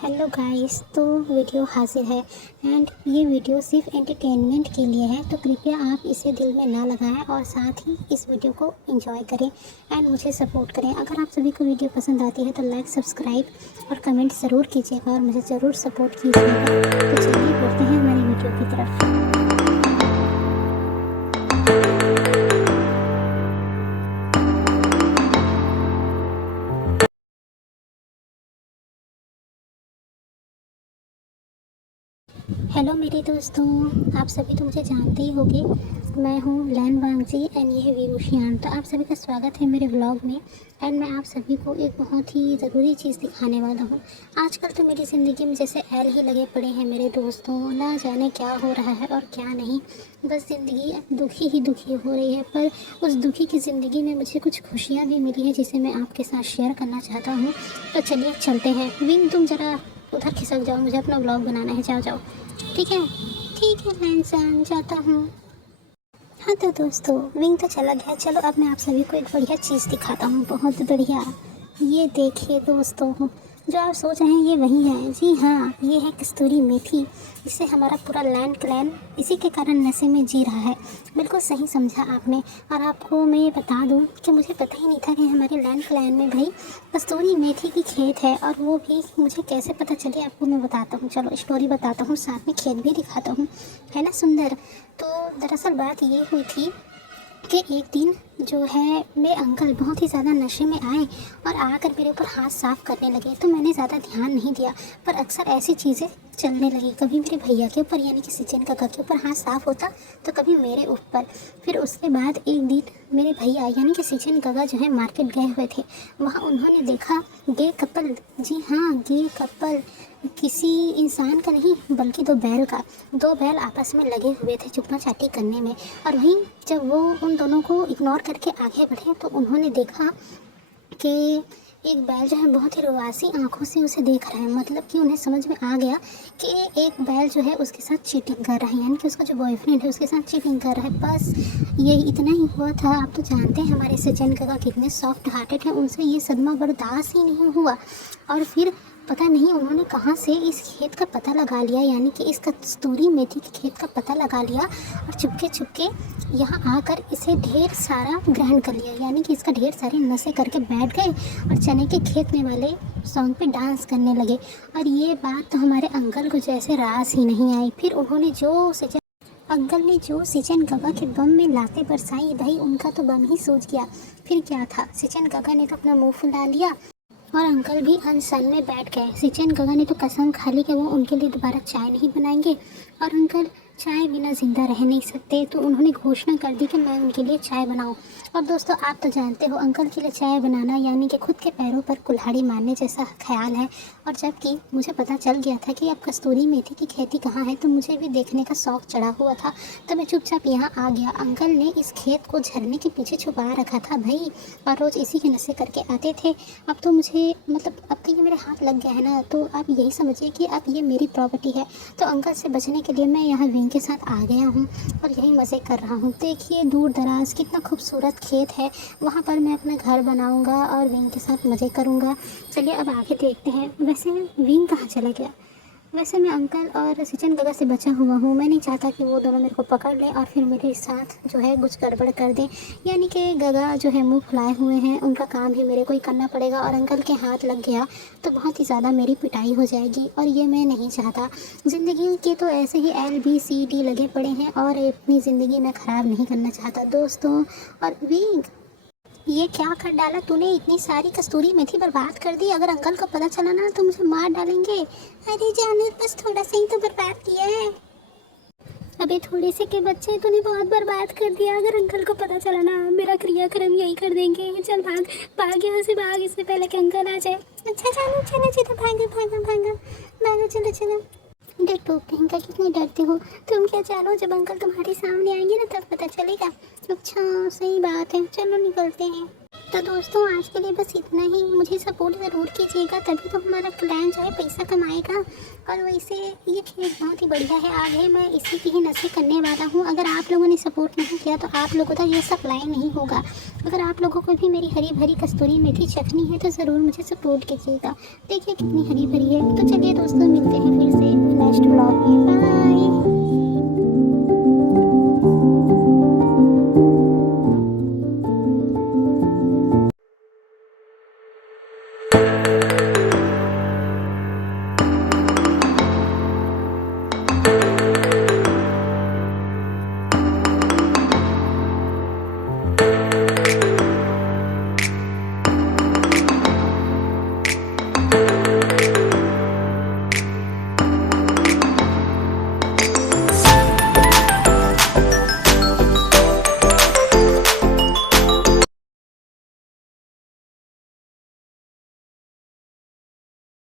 Hello guys, तो video हाजिर है एंड ये वीडियो सिर्फ एंटरटेनमेंट के लिए है, तो कृपया आप इसे दिल में ना लगाएं और साथ ही इस वीडियो को एंजॉय करें एंड मुझे सपोर्ट करें। अगर आप सभी को वीडियो पसंद आती है तो लाइक, सब्सक्राइब और कमेंट ज़रूर कीजिएगा और मुझे ज़रूर सपोर्ट कीजिएगा। तो चलिए बढ़ते हैं हमारी वीडियो की तरफ। हेलो मेरे दोस्तों, आप सभी तो मुझे जानते ही होंगे। मैं हूँ लैन वांगजी एंड ये है वीरूशियान। तो आप सभी का स्वागत है मेरे व्लॉग में एंड मैं आप सभी को एक बहुत ही ज़रूरी चीज़ दिखाने वाला हूँ। आजकल तो मेरी ज़िंदगी में जैसे एल ही लगे पड़े हैं मेरे दोस्तों, ना जाने क्या हो रहा है और क्या नहीं। बस ज़िंदगी दुखी ही दुखी हो रही है, पर उस दुखी की ज़िंदगी में मुझे कुछ खुशियाँ भी मिली हैं जिसे मैं आपके साथ शेयर करना चाहता हूँ। तो चलिए चलते हैं। विंग, तुम ज़रा उधर खिसक जाओ, मुझे अपना व्लॉग बनाना है। जाओ जाओ। ठीक है लैंसन, जाता हूँ। हाँ तो दोस्तों, विंग तो चला गया। चलो अब मैं आप सभी को एक बढ़िया चीज़ दिखाता हूँ, बहुत बढ़िया। ये देखिए दोस्तों, जो आप सोच रहे हैं ये वही है। जी हाँ, ये है कस्तूरी मेथी, जिससे हमारा पूरा लैंड क्लैन इसी के कारण नशे में जी रहा है। बिल्कुल सही समझा आपने। और आपको मैं ये बता दूँ कि मुझे पता ही नहीं था कि हमारे लैंड क्लैन में भाई कस्तूरी मेथी की खेत है, और वो भी मुझे कैसे पता चले आपको मैं बताता हूँ। चलो स्टोरी बताता हूँ, साथ में खेत भी दिखाता हूँ। है ना सुंदर? तो दरअसल बात ये हुई थी कि एक दिन जो है मेरे अंकल बहुत ही ज़्यादा नशे में आए और आकर मेरे ऊपर हाथ साफ़ करने लगे। तो मैंने ज़्यादा ध्यान नहीं दिया, पर अक्सर ऐसी चीज़ें चलने लगी। कभी मेरे भैया के ऊपर यानी कि सचिन काका के ऊपर हाथ साफ़ होता, तो कभी मेरे ऊपर। फिर उसके बाद एक दिन मेरे भैया यानी कि सचिन काका जो है मार्केट गए हुए थे। वहाँ उन्होंने देखा गे कपल, जी हाँ गे कपल, किसी इंसान का नहीं बल्कि दो बैल का। दो बैल आपस में लगे हुए थे चुपना चाटी करने में। और वहीं जब वो उन दोनों को इग्नोर करके आगे बढ़े तो उन्होंने देखा कि एक बैल जो है बहुत ही रुआसी आंखों से उसे देख रहा है। मतलब कि उन्हें समझ में आ गया कि एक बैल जो है उसके साथ चीटिंग कर रहा है, यानी कि उसका जो बॉयफ्रेंड है उसके साथ चीटिंग कर रहा है। बस ये इतना ही हुआ था। आप तो जानते हैं हमारे सचिन काका कितने सॉफ्ट हार्टेड हैं, उनसे ये सदमा बर्दाश्त ही नहीं हुआ। और फिर पता नहीं उन्होंने कहाँ से इस खेत का पता लगा लिया, यानी कि इस कस्तूरी मेथी के खेत का पता लगा लिया और चुपके चुपके यहाँ आकर इसे ढेर सारा ग्रहण कर लिया, यानी कि इसका ढेर सारे नशे करके बैठ गए और चने के खेतने वाले सॉन्ग पे डांस करने लगे। और ये बात तो हमारे अंकल को जैसे रास ही नहीं आई। फिर उन्होंने अंकल ने जो सिचन काका के बम में लाते बरसाई, भाई उनका तो बम ही सूझ गया। फिर क्या था, सिचन काका ने तो अपना मुंह फुला लिया और अंकल भी अनशन में बैठ गए। सिचन काका ने तो कसम खा ली कि वो उनके लिए दोबारा चाय नहीं बनाएंगे, और अंकल चाय बिना ज़िंदा रह नहीं सकते। तो उन्होंने घोषणा कर दी कि मैं उनके लिए चाय बनाऊं। और दोस्तों आप तो जानते हो अंकल के लिए चाय बनाना यानी कि खुद के पैरों पर कुल्हाड़ी मारने जैसा ख्याल है। और जबकि मुझे पता चल गया था कि अब कस्तूरी मेथी की खेती कहाँ है, तो मुझे भी देखने का शौक़ चढ़ा हुआ था। तो मैं चुपचाप यहाँ आ गया। अंकल ने इस खेत को झरने के पीछे छुपा रखा था भाई, और रोज़ इसी के नशे करके आते थे। अब तो मुझे मतलब अब तो ये मेरे हाथ लग गया है ना, तो आप यही समझिए कि अब ये मेरी प्रॉपर्टी है। तो अंकल से बचने के लिए मैं यहाँ विंग के साथ आ गया हूँ और यही मज़े कर रहा हूँ। देखिए दूर दराज कितना खूबसूरत खेत है, वहाँ पर मैं अपना घर बनाऊँगा और विंग के साथ मज़े करूँगा। चलिए अब आगे देखते हैं। वैसे विंग कहाँ चला गया? वैसे मैं अंकल और सिचन गगा से बचा हुआ हूँ। मैं नहीं चाहता कि वो दोनों मेरे को पकड़ लें और फिर मेरे साथ जो है कुछ गड़बड़ कर दें। यानी कि गगा जो है मुंह फुलाए हुए हैं, उनका काम भी मेरे को ही करना पड़ेगा, और अंकल के हाथ लग गया तो बहुत ही ज़्यादा मेरी पिटाई हो जाएगी, और ये मैं नहीं चाहता। ज़िंदगी के तो ऐसे ही LBCD लगे पड़े हैं और अपनी ज़िंदगी मैं ख़राब नहीं करना चाहता दोस्तों। और विंग, ये क्या कर डाला तूने? इतनी सारी कस्तूरी मेथी बर्बाद कर दी। अगर अंकल को पता चला ना तो मुझे मार डालेंगे। अरे जाने, बस थोड़ा सा ही तो बर्बाद किया है। अबे थोड़े से के बच्चे, तूने बहुत बर्बाद कर दिया। अगर अंकल को पता चला ना मेरा क्रियाक्रम यही कर देंगे। चल भाग भाग यहाँ से, भाग, इससे पहले कि अंकल आ जाए। अच्छा चलो चलो चलो, भागो भागो भागो भागो, चलो चलो। डरपोक कहीं का, कितनी डरते हो तुम? क्या जानो जब अंकल तुम्हारे सामने आएंगे ना तब पता चलेगा। अच्छा सही बात है, चलो निकलते हैं। तो दोस्तों आज के लिए बस इतना ही। मुझे सपोर्ट ज़रूर कीजिएगा, तभी तो हमारा क्लैन जो है पैसा कमाएगा। और वैसे ये खेल बहुत ही बढ़िया है, आगे मैं इसी की ही नशे करने वाला हूँ। अगर आप लोगों ने सपोर्ट नहीं किया तो आप लोगों तक ये सप्लाई नहीं होगा। अगर आप लोगों को भी मेरी हरी भरी कस्तूरी मेथी चखनी है तो ज़रूर मुझे सपोर्ट कीजिएगा। देखिए कितनी हरी भरी है। तो चलिए दोस्तों, मिलते हैं फिर से नेक्स्ट व्लॉग में। बाय।